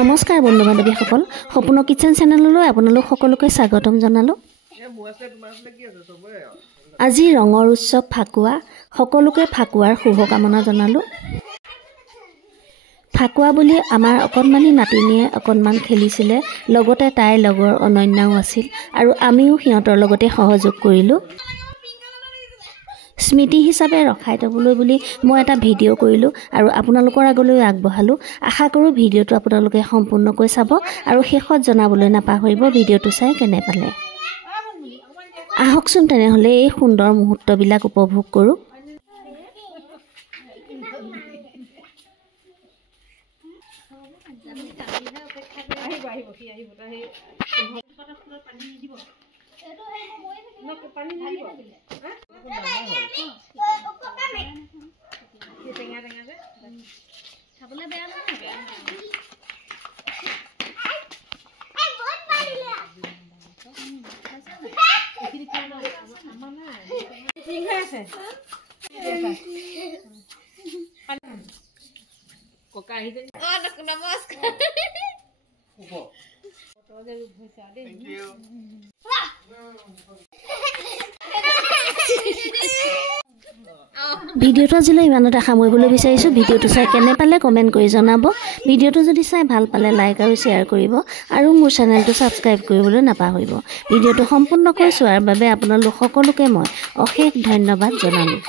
নমস্কাৰ বন্ধু বান্ধৱীসকল, সপোন কিচেন চেনেললৈ আপোনালোক সকলোকে স্বাগতম জনালোঁ। আজি ৰঙৰ উৎসৱ ফাকুৱা, সকলোকে ফাকুৱাৰ শুভকামনা জনালোঁ। ফাকুৱা বুলি আমাৰ অকণমানি নাতিনীয়ে অকণমান খেলিছিলে, লগতে তাইৰ লগৰ অনন্যাও আছিল আৰু আমিও সিহঁতৰ লগতে সহযোগ কৰিলোঁ। স্মৃতি হিচাপে ৰখাই থ'বলৈ বুলি মই এটা ভিডিঅ' কৰিলোঁ আৰু আপোনালোকৰ আগলৈ আগবঢ়ালোঁ। আশা কৰোঁ ভিডিঅ'টো আপোনালোকে সম্পূৰ্ণকৈ চাব আৰু শেষত জনাবলৈ নাপাহৰিব ভিডিঅ'টো চাই কেনে পালে। আহকচোন তেনেহ'লে এই সুন্দৰ মুহূৰ্তবিলাক উপভোগ কৰোঁ। ভিডিঅ'টো আজিলৈ ইমানতে সামৰিবলৈ বিচাৰিছোঁ। ভিডিঅ'টো চাই কেনে পালে কমেণ্ট কৰি জনাব। ভিডিঅ'টো যদি চাই ভাল পালে লাইক আৰু শ্বেয়াৰ কৰিব আৰু মোৰ চেনেলটো ছাবস্ক্ৰাইব কৰিবলৈ নাপাহৰিব। ভিডিঅ'টো সম্পূৰ্ণকৈ চোৱাৰ বাবে আপোনালোক সকলোকে মই অশেষ ধন্যবাদ জনালোঁ।